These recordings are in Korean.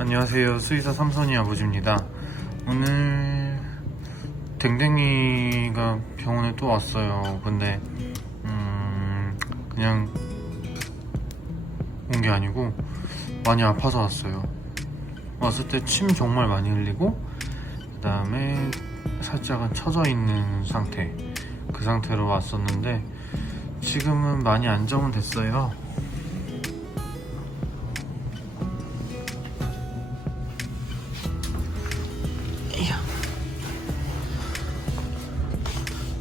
안녕하세요. 수의사 삼선이 아버지입니다. 오늘 댕댕이가 병원에 또 왔어요. 근데 음, 그냥 온 게 아니고 많이 아파서 왔어요. 왔을 때 침 정말 많이 흘리고 그 다음에 살짝은 처져 있는 상태 그 상태로 왔었는데 지금은 많이 안정은 됐어요.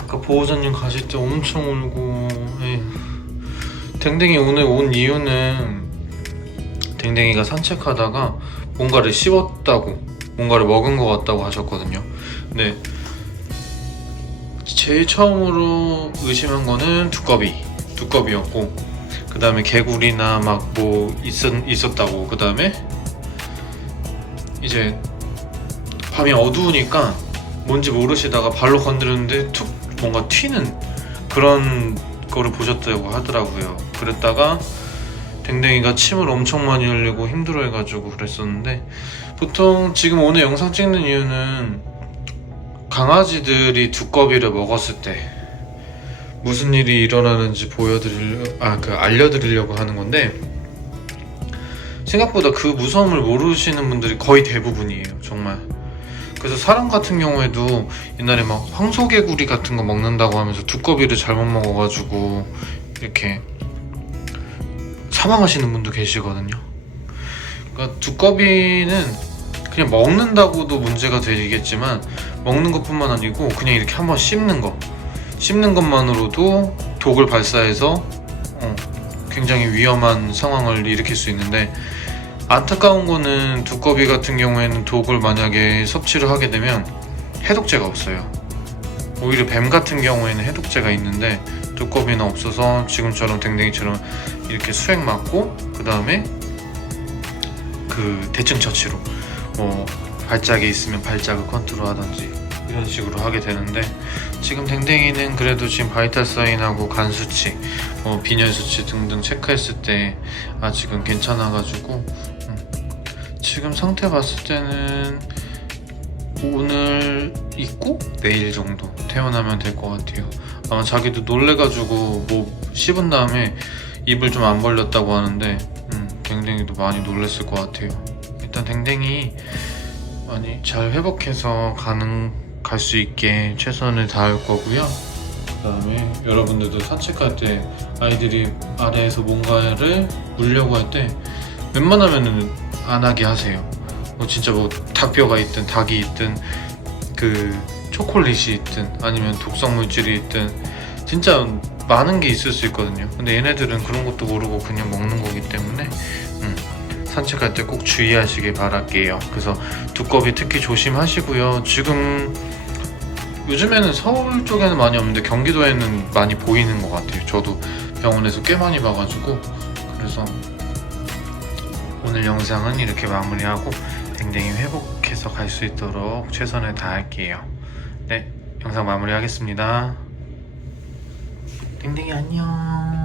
아까 보호자님 가실 때 엄청 울고 에휴. 댕댕이 오늘 온 이유는 댕댕이가 산책하다가 뭔가를 씹었다고 뭔가를 먹은 것 같다고 하셨거든요 근데 제일 처음으로 의심한 거는 두꺼비 두꺼비였고 그 다음에 개구리나 막 뭐 있었다고 그 다음에 이제 밤이 어두우니까 뭔지 모르시다가 발로 건드렸는데 툭 뭔가 튀는 그런 거를 보셨다고 하더라고요. 그랬다가 댕댕이가 침을 엄청 많이 흘리고 힘들어해가지고 그랬었는데 보통 지금 오늘 영상 찍는 이유는 강아지들이 두꺼비를 먹었을 때 무슨 일이 일어나는지 보여드리려 아그 알려드리려고 하는 건데 생각보다 그 무서움을 모르시는 분들이 거의 대부분이에요 정말 그래서 사람 같은 경우에도 옛날에 막 황소개구리 같은 거 먹는다고 하면서 두꺼비를 잘못 먹어가지고 이렇게 사망하시는 분도 계시거든요. 그러니까 두꺼비는 그냥 먹는다고도 문제가 되겠지만 먹는 것뿐만 아니고 그냥 이렇게 한번 씹는 거 씹는 것만으로도 독을 발사해서 어, 굉장히 위험한 상황을 일으킬 수 있는데 안타까운 거는 두꺼비 같은 경우에는 독을 만약에 섭취를 하게 되면 해독제가 없어요. 오히려 뱀 같은 경우에는 해독제가 있는데 두꺼비는 없어서 지금처럼 댕댕이처럼 이렇게 수액 맞고 그 다음에 그 대증 처치로 뭐 발작이 있으면 발작을 컨트롤하든지 이런 식으로 하게 되는데 지금 댕댕이는 그래도 지금 바이탈 사인하고 간 수치, 뭐 비뇨 수치 등등 체크했을 때 아직은 괜찮아가지고 음, 지금 상태 봤을 때는 오늘 있고 내일 정도 태어나면 될 것 같아요. 아마 자기도 놀래가지고 뭐 씹은 다음에 입을 좀 안 벌렸다고 하는데 음, 댕댕이도 많이 놀랬을 것 같아요. 일단 댕댕이 많이 잘 회복해서 가는 갈 수 있게 최선을 다할 거고요. 그다음에 여러분들도 산책할 때 아이들이 아래에서 뭔가를 물려고 할 때 웬만하면은 안 하게 하세요. 뭐 진짜 뭐 닭뼈가 있든 닭이 있든 그 초콜릿이 있든 아니면 독성 물질이 있든 진짜 많은 게 있을 수 있거든요. 근데 얘네들은 그런 것도 모르고 그냥 먹는 거기 때문에 음, 산책할 때 꼭 주의하시길 바랄게요. 그래서 두꺼비 특히 조심하시고요. 지금 요즘에는 서울 쪽에는 많이 없는데 경기도에는 많이 보이는 것 같아요. 저도 병원에서 꽤 많이 봐가지고 그래서 오늘 영상은 이렇게 마무리하고 댕댕이 회복해서 갈 수 있도록 최선을 다할게요. 네, 영상 마무리하겠습니다. 댕댕이 안녕.